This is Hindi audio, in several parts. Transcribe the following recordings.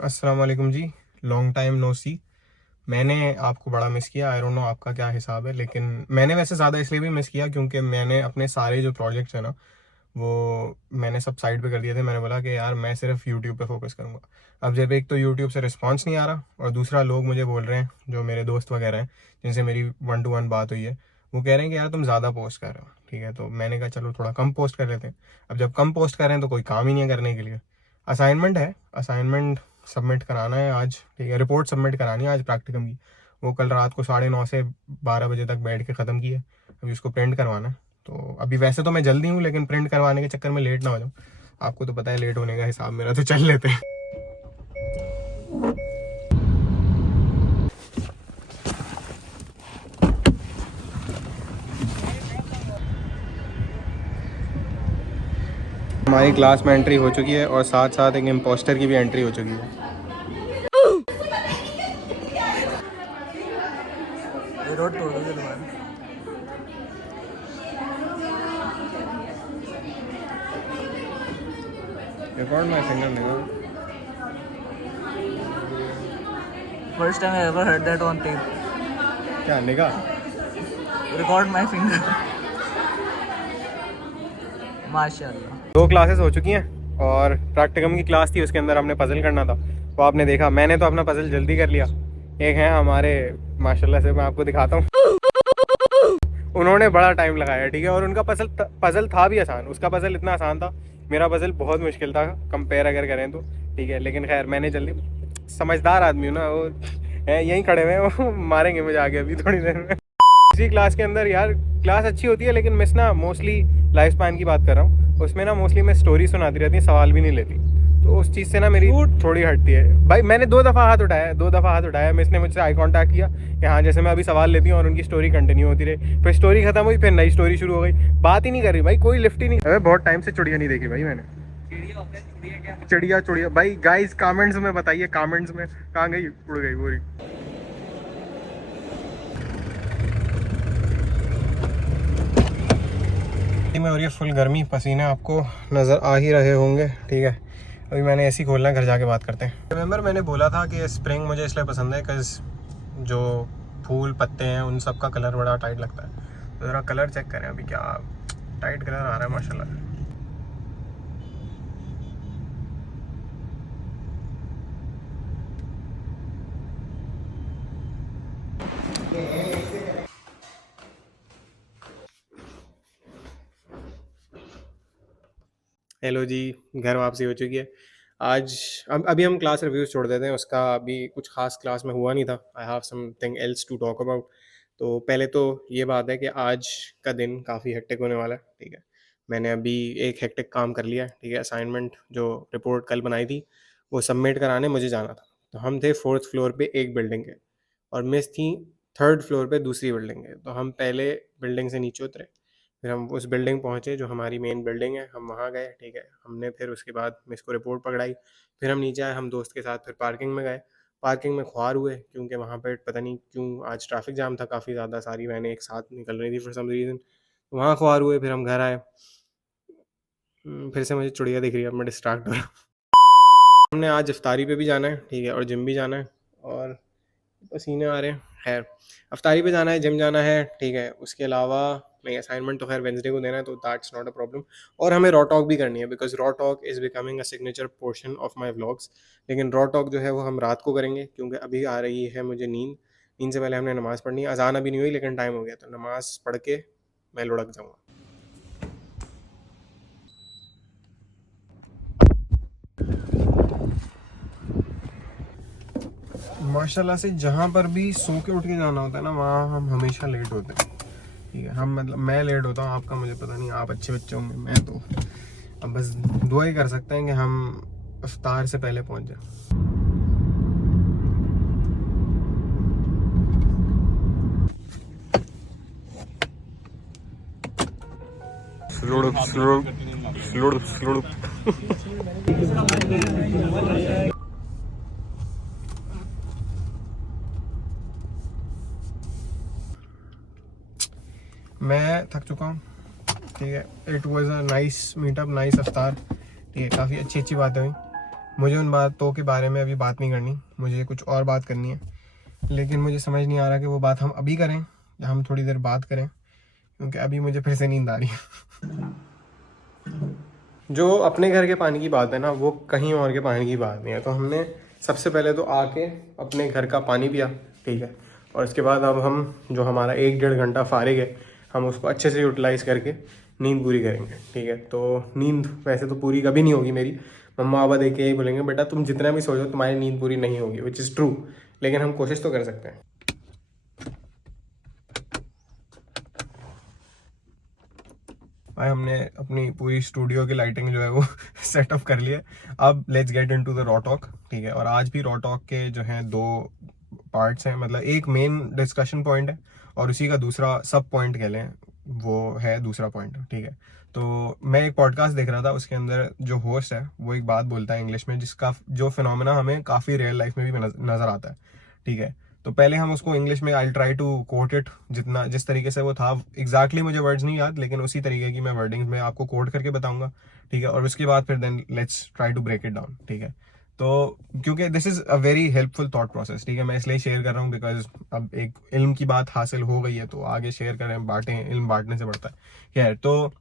अस्सलाम वालेकुम जी, लॉन्ग टाइम नो सी। मैंने आपको बड़ा मिस किया। आई डोंट नो आपका क्या हिसाब है, लेकिन मैंने वैसे ज़्यादा इसलिए भी मिस किया क्योंकि मैंने अपने सारे जो प्रोजेक्ट्स हैं ना, वो मैंने सब साइड पे कर दिए थे। मैंने बोला कि यार मैं सिर्फ यूट्यूब पे फोकस करूँगा। अब जब एक तो यूट्यूब से रिस्पांस नहीं आ रहा और दूसरा लोग मुझे बोल रहे हैं, जो मेरे दोस्त वगैरह हैं जिनसे मेरी 1 to 1 बात हुई है, वो कह रहे हैं कि यार तुम ज़्यादा पोस्ट कर रहे हो। ठीक है, तो मैंने कहा चलो थोड़ा कम पोस्ट कर लेते हैं। अब जब कम पोस्ट कर रहे हैं तो कोई काम ही नहीं है करने के लिए। असाइनमेंट है, असाइनमेंट सबमिट कराना है आज। ठीक है, रिपोर्ट सबमिट करानी है आज प्रैक्टिकम की। वो कल रात को 9:30 से 12 बजे तक बैठ के ख़त्म की है। अभी उसको प्रिंट करवाना है। तो अभी वैसे तो मैं जल्दी हूँ, लेकिन प्रिंट करवाने के चक्कर में लेट ना हो जाऊँ। आपको तो पता है लेट होने का हिसाब मेरा, तो चल लेते हैं। हमारी क्लास में एंट्री हो चुकी है और साथ साथ एक इम्पोस्टर की भी एंट्री हो चुकी है। Record my finger, nigga. First time I ever heard that on tape. क्या निगा? Record my finger. माशाल्लाह. 2 क्लासेस हो चुकी हैं और प्रैक्टिकम की क्लास थी, उसके अंदर हमने पजल करना था। वो आपने देखा, मैंने तो अपना पजल जल्दी कर लिया। एक है हमारे माशाल्लाह से, मैं आपको दिखाता हूँ, उन्होंने बड़ा टाइम लगाया। ठीक है, और उनका पजल था भी आसान। उसका पजल इतना आसान था, मेरा पजल बहुत मुश्किल था कंपेयर अगर करें तो। ठीक है, लेकिन खैर मैंने जल्दी, समझदार आदमी हूँ ना, वो यहीं खड़े हुए हैं, वो मारेंगे मुझे आगे अभी थोड़ी देर में। इसी क्लास के अंदर यार क्लास अच्छी होती है, लेकिन मिस ना मोस्टली लाइफ स्पैन की बात कर रहा हूँ, उसमें ना मोस्टली मैं स्टोरी सुनाती रहती, सवाल भी नहीं लेती। तो उस चीज़ से ना मेरी थोड़ी हटती है। भाई मैंने 2 दफ़ा हाथ उठाया, मिस ने मुझसे आई कांटेक्ट किया कि हाँ जैसे मैं अभी सवाल लेती हूँ, और उनकी स्टोरी कंटिन्यू होती रही। फिर स्टोरी खत्म हुई, फिर नई स्टोरी शुरू हो गई। बात ही नहीं कर रही भाई, कोई लिफ्ट ही नहीं। अरे बहुत टाइम से चिड़िया नहीं देखी भाई मैंने। चिड़िया भाई, गाइस कमेंट्स में बताइए, कमेंट्स में कहाँ गई, उड़ गई पूरी। में और ये फुल गर्मी, पसीने आपको नज़र आ ही रहे होंगे। ठीक है, अभी मैंने ऐसे ही खोलना है, घर जाके बात करते हैं। रिमेंबर मैंने बोला था कि स्प्रिंग मुझे इसलिए पसंद है बिकॉज जो फूल पत्ते हैं उन सब का कलर बड़ा टाइट लगता है। तो ज़रा कलर चेक करें, अभी क्या टाइट कलर आ रहा है माशाल्लाह। हेलो जी, घर वापसी हो चुकी है। आज अभी हम क्लास रिव्यूज़ छोड़ देते हैं, उसका अभी कुछ खास क्लास में हुआ नहीं था। I have something else to talk about. तो पहले तो ये बात है कि आज का दिन काफ़ी हेक्टिक होने वाला है। ठीक है, मैंने अभी एक हेक्टिक काम कर लिया है। ठीक है, असाइनमेंट जो रिपोर्ट कल बनाई थी वो सबमिट कराने मुझे जाना था। तो हम थे 4th फ्लोर पे एक बिल्डिंग के, और मिस थी 3rd फ्लोर पे दूसरी बिल्डिंग के। तो हम पहले बिल्डिंग से नीचे उतरे, फिर हम उस बिल्डिंग पहुँचे जो हमारी मेन बिल्डिंग है, हम वहाँ गए। ठीक है, हमने फिर उसके बाद मिस को रिपोर्ट पकड़ाई। फिर हम नीचे आए, हम दोस्त के साथ फिर पार्किंग में गए। पार्किंग में ख्वार हुए क्योंकि वहाँ पे पता नहीं क्यों आज ट्रैफिक जाम था काफ़ी ज़्यादा, सारी वैनें एक साथ निकल रही थी फॉर सम रीज़न। वहाँ ख्वार हुए, फिर हम घर आए। फिर से मुझे चुड़िया दिख रही है, अब मैं डिस्ट्रैक्ट हो रहा हूँ। हमने आज इफ्तारी पे भी जाना है। ठीक है, और जिम भी जाना है, और पसीने आ रहे हैं। खैर, अफ्तारी पे जाना है, जिम जाना है। ठीक है, उसके अलावा नहीं, असाइनमेंट तो खैर वेंसडे को देना है, तो दैट्स नॉट अ प्रॉब्लम। और हमें रॉ टॉक भी करनी है, because raw talk is becoming a signature portion of my vlogs. लेकिन रॉ टॉक जो है वो हम रात को करेंगे, क्योंकि अभी आ रही है मुझे नींद से पहले हमने नमाज़ पढ़नी है। अजान अभी नहीं हुई, लेकिन टाइम हो गया, तो नमाज़ पढ़ के मैं लुढ़क जाऊँगा। माशाल्लाह से जहाँ पर भी सो के उठ के जाना होता है ना, वहाँ हम हमेशा लेट होते हैं। ठीक है, हम मतलब मैं लेट होता हूँ, आपका मुझे पता नहीं, आप अच्छे बच्चे होंगे, मैं तो अब बस दुआ ही कर सकते हैं कि हम इफ्तार से पहले पहुँच जाएं। स्लोड़ मैं थक चुका हूँ, ठीक है। It was a nice meetup, nice अफ्तार, ठीक है। काफ़ी अच्छी अच्छी बातें हुई। मुझे उन बातों के बारे में अभी बात नहीं करनी, मुझे कुछ और बात करनी है, लेकिन मुझे समझ नहीं आ रहा कि वो बात हम अभी करें या हम थोड़ी देर बात करें, क्योंकि अभी मुझे फिर से नींद आ रही है। जो अपने घर के पानी की बात है ना, वो कहीं और के पानी की बात नहीं है। तो हमने सबसे पहले तो आके अपने घर का पानी पिया, ठीक है। और इसके बाद अब हम जो हमारा 1-1.5 घंटा फारिग है, हम उसको अच्छे से यूटिलाइज़ करके नींद पूरी करेंगे, ठीक है। तो नींद वैसे तो पूरी कभी नहीं होगी मेरी, मम्मा पापा देख के यही बोलेंगे बेटा तुम जितना भी सोचो तुम्हारी नींद पूरी नहीं होगी, विच इज़ ट्रू, लेकिन हम कोशिश तो कर सकते हैं। भाई हमने अपनी पूरी स्टूडियो की लाइटिंग जो है वो सेटअप कर लिया। अब let's get into the raw talk, ठीक है। और आज भी रॉ टॉक के जो हैं 2 पार्ट्स हैं, मतलब एक मेन डिस्कशन पॉइंट है और उसी का दूसरा सब पॉइंट कह लें, वो है दूसरा पॉइंट, ठीक है। तो मैं एक पॉडकास्ट देख रहा था, उसके अंदर जो होस्ट है वो एक बात बोलता है इंग्लिश में, जिसका जो फिनोमेना हमें काफ़ी रियल लाइफ में भी नज़र आता है, ठीक है। तो पहले हम उसको इंग्लिश में, I try to quote it जितना जिस तरीके से वो था, एग्जैक्टली मुझे वर्ड्स नहीं याद, लेकिन उसी तरीके की मैं वर्डिंग्स में आपको कोट करके बताऊंगा, ठीक है। और उसके बाद फिर then let's try to break it down, ठीक है। तो क्योंकि this is a very helpful thought process, ठीक है, मैं इसलिए शेयर कर रहा हूँ बिकॉज अब एक इल्म की बात हासिल हो गई है, तो आगे शेयर करें, बांटें, इल्म बांटने से बढ़ता है। खैर, तो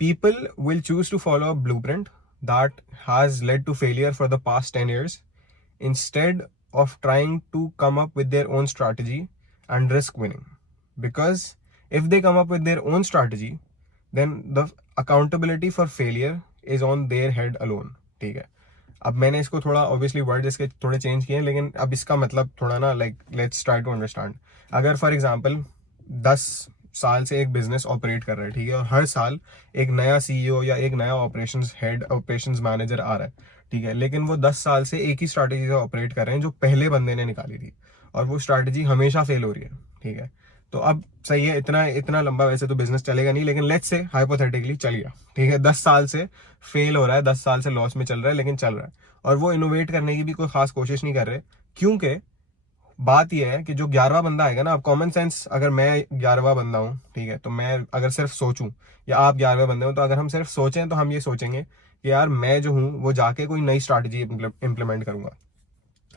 people will choose to follow a blueprint that has led to failure for the past 10 years instead of trying to come up with their own strategy and risk winning. Because if they come up with their own strategy, then the accountability for failure is on their head alone, ठीक है। अब मैंने इसको थोड़ा ऑब्वियसली वर्ड इसके थोड़े चेंज किए हैं, लेकिन अब इसका मतलब थोड़ा ना like let's try to understand. अगर फॉर एग्जांपल 10 साल से एक बिजनेस ऑपरेट कर रहा है, ठीक है, और हर साल एक नया सीईओ या एक नया ऑपरेशंस हेड, ऑपरेशंस मैनेजर आ रहा है, ठीक है, लेकिन वो 10 साल से एक ही स्ट्रैटेजी से ऑपरेट कर रहे हैं जो पहले बंदे ने निकाली थी, और वो स्ट्रैटेजी हमेशा फेल हो रही है, ठीक है। तो अब सही है, इतना इतना लंबा वैसे तो बिजनेस चलेगा नहीं, लेकिन लेट्स से हाइपोथेटिकली चल गया, ठीक है, 10 साल से फेल हो रहा है, 10 साल से लॉस में चल रहा है, लेकिन चल रहा है, और वो इनोवेट करने की भी कोई खास कोशिश नहीं कर रहे, क्योंकि बात यह है कि जो 11वां बंदा आएगा ना, अब कॉमन सेंस, अगर मैं 11वां बंदा हूँ, ठीक है, तो मैं अगर सिर्फ सोचूं, या आप 11वें बंदे हो, तो अगर हम सिर्फ सोचें तो हम ये सोचेंगे कि यार मैं जो हूँ वो जाके कोई नई स्ट्रैटेजी इंप्लीमेंट करूंगा।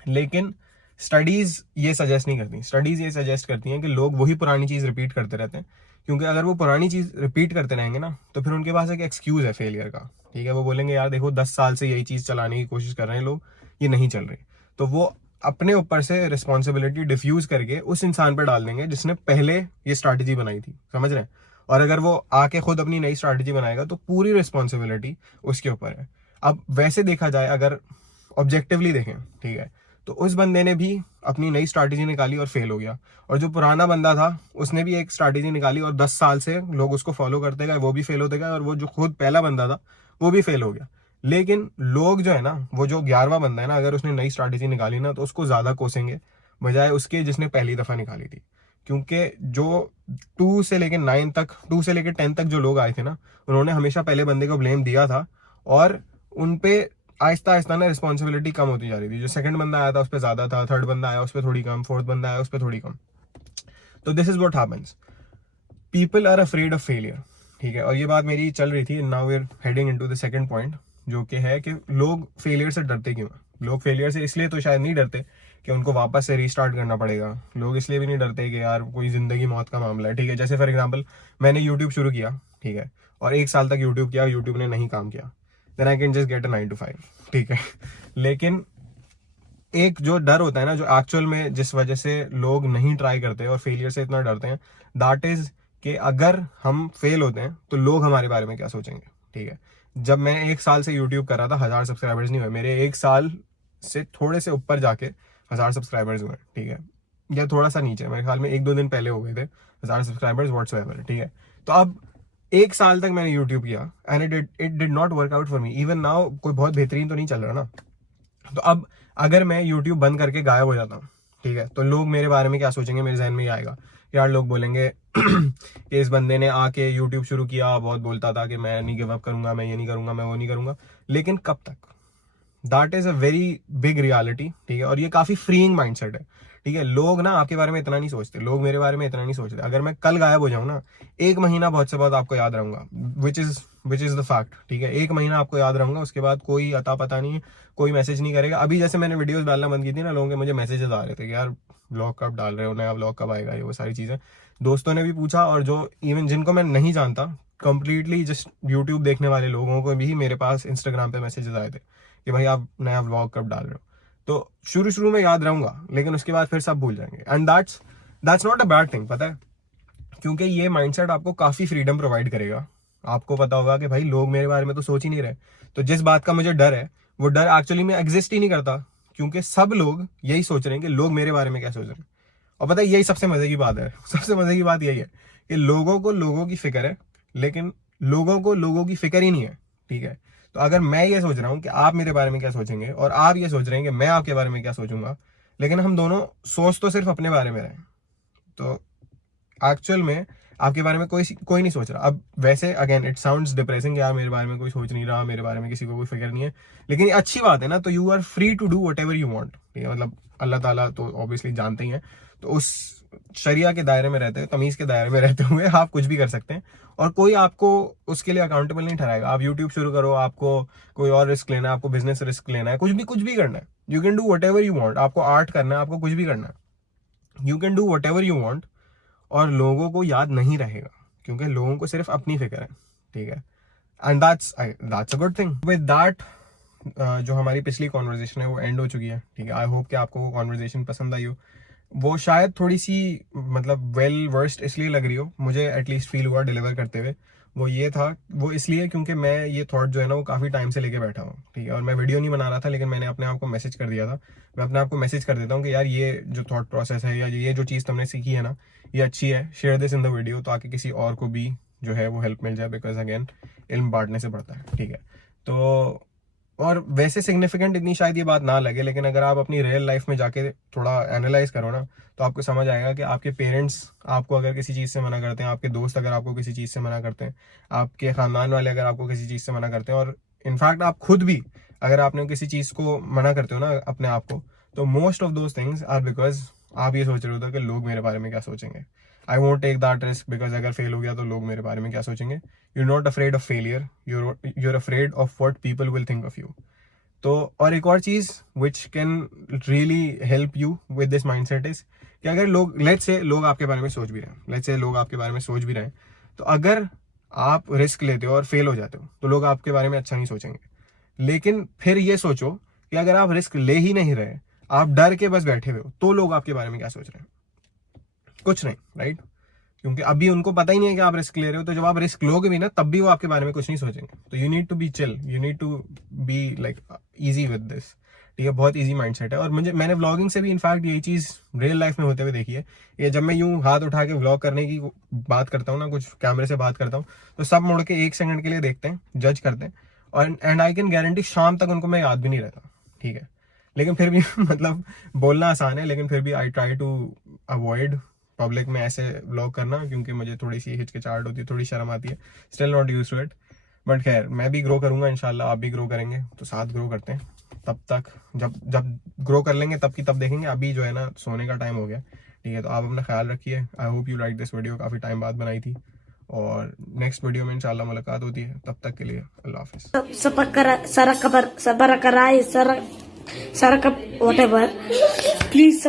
लेकिन स्टडीज ये सजेस्ट नहीं करती, स्टडीज ये सजेस्ट करती हैं कि लोग वही पुरानी चीज रिपीट करते रहते हैं, क्योंकि अगर वो पुरानी चीज रिपीट करते रहेंगे ना, तो फिर उनके पास एक एक्सक्यूज है फेलियर का, ठीक है। वो बोलेंगे यार देखो 10 साल से यही चीज चलाने की कोशिश कर रहे हैं लोग, ये नहीं चल रही, तो वो अपने ऊपर से रिस्पॉन्सिबिलिटी डिफ्यूज करके उस इंसान पर डाल देंगे जिसने पहले ये स्ट्रैटेजी बनाई थी, समझ रहे हैं। और अगर वो आके खुद अपनी नई स्ट्रैटेजी बनाएगा तो पूरी रिस्पॉन्सिबिलिटी उसके ऊपर है। अब वैसे देखा जाए, अगर ऑब्जेक्टिवली देखें, ठीक है, तो उस बंदे ने भी अपनी नई स्ट्रैटेजी निकाली और फेल हो गया, और जो पुराना बंदा था उसने भी एक स्ट्रैटेजी निकाली और 10 साल से लोग उसको फॉलो करते गए, वो भी फेल होते गए, और वो जो खुद पहला बंदा था वो भी फेल हो गया। लेकिन लोग जो है ना, वो जो 11वां बंदा है ना, अगर उसने नई स्ट्रैटेजी निकाली ना, तो उसको ज्यादा कोसेंगे बजाय उसके जिसने पहली दफा निकाली थी, क्योंकि जो 2 से लेकर 9 तक, 2 से लेकर 10 तक जो लोग आए थे ना, उन्होंने हमेशा पहले बंदे को ब्लेम दिया था, और उनपे आहिस्ता आहिस्ता ना रिस्पॉन्सिबिलिटी कम होती जा रही थी। जो सेकंड बंदा आया था उस पर ज्यादा था, थर्ड बंदा आया उस पर थोड़ी कम, फोर्थ बंदा आया उस पर थोड़ी कम। तो this is what happens, people are afraid of failure, ठीक है। और ये बात मेरी चल रही थी, now we are heading into the second point, जो कि है कि लोग फेलियर से डरते क्यों हैं। लोग फेलियर से इसलिए तो शायद नहीं डरते कि उनको वापस से रीस्टार्ट करना पड़ेगा, लोग इसलिए भी नहीं डरते कि यार कोई जिंदगी मौत का मामला है, ठीक है। जैसे फॉर एग्जाम्पल मैंने यूट्यूब शुरू किया, ठीक है, और 1 साल तक यूट्यूब किया, यूट्यूब ने नहीं काम किया, then I can just get a 9 to 5, ठीक है। लेकिन एक जो डर होता है ना, जो एक्चुअल में जिस वजह से लोग नहीं ट्राई करते और फेलियर से इतना डरते हैं, दैट इज कि अगर हम फेल होते हैं तो लोग हमारे बारे में क्या सोचेंगे, ठीक है। जब मैं 1 साल से यूट्यूब कर रहा था, 1000 सब्सक्राइबर्स नहीं हुए मेरे, 1 साल से थोड़े से ऊपर जाके 1000 सब्सक्राइबर्स हुए, ठीक है, या थोड़ा सा नीचे, मेरे ख्याल में 1-2 दिन पहले हो गए थे 1000 सब्सक्राइबर्स व्हाट्सएवर, ठीक है। तो अब 1 साल तक मैंने यूट्यूब किया and it did not work out for me, even now कोई बहुत बेहतरीन तो नहीं चल रहा ना। तो अब अगर मैं यूट्यूब बंद करके गायब हो जाता हूँ, ठीक है, तो लोग मेरे बारे में क्या सोचेंगे, मेरे जहन में ये आएगा यार, लोग बोलेंगे कि इस बंदे ने आके यूट्यूब शुरू किया, बहुत बोलता था कि मैं नहीं गिव अप करूंगा, मैं ये नहीं करूंगा, मैं वो नहीं करूंगा, लेकिन कब तक। That is a very big reality, ठीक है, और ये काफी फ्रीइंग माइंडसेट है, ठीक ठीक है, लोग ना आपके बारे में इतना नहीं सोचते, लोग मेरे बारे में इतना नहीं सोचते। अगर मैं कल गायब हो जाऊं ना, 1 महीना बहुत से बहुत आपको याद रहूंगा, विच इज द फैक्ट। ठीक है, 1 महीना आपको याद रहूंगा, उसके बाद कोई अता पता नहीं, कोई मैसेज नहीं करेगा। अभी जैसे मैंने वीडियोस डालना बंद की थी ना, लोगों के मुझे मैसेजेस आ रहे थे कि यार व्लॉग कब डाल रहे हो, नया व्लॉग कब आएगा, ये वो सारी चीजें। दोस्तों ने भी पूछा, और जो इवन जिनको मैं नहीं जानता, कंप्लीटली जस्ट यूट्यूब देखने वाले लोगों को भी मेरे पास इंस्टाग्राम पे मैसेजेस आए थे कि भाई आप नया व्लॉग कब डाल रहे हो। तो शुरू शुरू में याद रहूंगा, लेकिन उसके बाद फिर सब भूल जाएंगे, and that's not a bad thing, पता है, क्योंकि ये माइंडसेट आपको काफी फ्रीडम प्रोवाइड करेगा। आपको पता होगा कि भाई लोग मेरे बारे में तो सोच ही नहीं रहे, तो जिस बात का मुझे डर है वो डर एक्चुअली में एग्जिस्ट ही नहीं करता, क्योंकि सब लोग यही सोच रहे हैं कि लोग मेरे बारे में क्या सोच रहे हैं। और पता है यही सबसे मजे की बात है, सबसे मजे की बात यही है कि लोगों को लोगों की फिक्र है, लेकिन लोगों को लोगों की फिक्र ही नहीं है। ठीक है, तो अगर मैं ये सोच रहा हूँ कि आप मेरे बारे में क्या सोचेंगे, और आप ये सोच रहे हैं कि मैं आपके बारे में क्या सोचूंगा, लेकिन हम दोनों सोच तो सिर्फ अपने बारे में रहे, तो एक्चुअल में आपके बारे में कोई नहीं सोच रहा। अब वैसे अगेन इट साउंड्स डिप्रेसिंग, यार मेरे बारे में कोई सोच नहीं रहा, मेरे बारे में किसी को कोई फिक्र नहीं है, लेकिन ये अच्छी बात है ना। तो you are free to do whatever you want. ठीक है, मतलब अल्लाह ताला तो ऑब्वियसली जानते ही हैं, तो उस शरिया के दायरे में रहते हुए, तमीज के दायरे में रहते हुए आप कुछ भी कर सकते हैं, और कोई आपको उसके लिए अकाउंटेबल नहीं ठहराएगा। आप यूट्यूब शुरू करो, आपको कोई और रिस्क लेना है, आपको बिजनेस रिस्क लेना है, कुछ भी करना है, you can do whatever you want. आपको आर्ट करना है, आपको कुछ भी करना है, you can do whatever you want, और लोगों को याद नहीं रहेगा, क्योंकि लोगों को सिर्फ अपनी फिक्र है। ठीक है, and that's a good thing. With that जो हमारी पिछली कॉन्वर्जेशन है वो एंड हो चुकी है। ठीक है, आई होप कि आपको वो कॉन्वर्जेशन पसंद आई हो। वो शायद थोड़ी सी मतलब वेल वर्स्ड इसलिए लग रही हो, मुझे एटलीस्ट फील हुआ डिलीवर करते हुए। वो इसलिए क्योंकि मैं ये थॉट जो है ना वो काफ़ी टाइम से लेके बैठा हूँ। ठीक है, और मैं वीडियो नहीं बना रहा था, लेकिन मैंने अपने आप को मैसेज कर दिया था। मैं अपने आप को मैसेज कर देता हूँ कि यार ये जो थॉट प्रोसेस है, या ये जो चीज़ तुमने सीखी है ना, ये अच्छी है, share this in the video, तो आके किसी और को भी जो है वो हेल्प मिल जाए, बिकॉज अगेन इल्म बांटने से बढ़ता है। ठीक है, तो और वैसे सिग्निफिकेंट इतनी शायद ये बात ना लगे, लेकिन अगर आप अपनी रियल लाइफ में जाके थोड़ा एनालाइज करो ना, तो आपको समझ आएगा कि आपके पेरेंट्स आपको अगर किसी चीज़ से मना करते हैं, आपके दोस्त अगर आपको किसी चीज़ से मना करते हैं, आपके ख़ानदान वाले अगर आपको किसी चीज़ से मना करते हैं, और इनफैक्ट आप खुद भी अगर आपने किसी चीज़ को मना करते हो ना अपने आप को, तो most of those things are because आप ये सोच रहे होते हो कि लोग मेरे बारे में क्या सोचेंगे। I won't take that risk, because अगर फेल हो गया तो लोग मेरे बारे में क्या सोचेंगे। You not afraid of failure, you're afraid of what people will think of you. तो और एक और चीज़ which can really help you with this mindset is कि अगर लेट्स से लोग आपके बारे में सोच भी रहे हैं, तो अगर आप रिस्क लेते हो और फेल हो जाते हो, तो लोग आपके बारे में अच्छा नहीं सोचेंगे। लेकिन फिर ये सोचो कि अगर आप रिस्क ले ही नहीं रहे, आप डर के बस बैठे हुए हो, तो लोग आपके बारे में क्या सोच रहे हैं? कुछ नहीं, राइट? क्योंकि अभी उनको पता ही नहीं है कि आप रिस्क ले रहे हो, तो जब आप रिस्क लोगे भी ना, तब भी वो आपके बारे में कुछ नहीं सोचेंगे। तो you need to be chill, you need to be like easy with this. ठीक है, बहुत इजी माइंडसेट है। और मैंने व्लॉगिंग से भी इनफैक्ट यही चीज़ रियल लाइफ में होते हुए देखी है। ये जब मैं यूं हाथ उठा के व्लॉग करने की बात करता हूँ ना, कुछ कैमरे से बात करता हूँ, तो सब मुड़ के 1 सेकंड के लिए देखते हैं, जज करते हैं, और एंड आई कैन गारंटी शाम तक उनको मैं याद भी नहीं रहता। ठीक है, लेकिन फिर भी मतलब बोलना आसान है, लेकिन फिर भी I try to avoid public में ऐसे व्लॉग करना, क्योंकि मुझे थोड़ी सी हिचकिचाहट होती है, थोड़ी शर्म आती है। Still not used to it, but खैर मैं भी ग्रो करूंगा इंशाल्लाह, आप भी ग्रो करेंगे, तो साथ ग्रो करते हैं। तब तक जब ग्रो कर लेंगे तब की तब देखेंगे। अभी जो है ना सोने का टाइम हो गया। ठीक है, तो आप अपना ख्याल रखिए। I hope you like this video, काफ़ी टाइम बाद बनाई थी, और नेक्स्ट वीडियो में इंशाल्लाह मुलाकात होती है। तब तक के लिए अल्लाह हाफिज़। whatever. Please,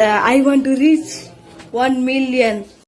I want to reach 1 million.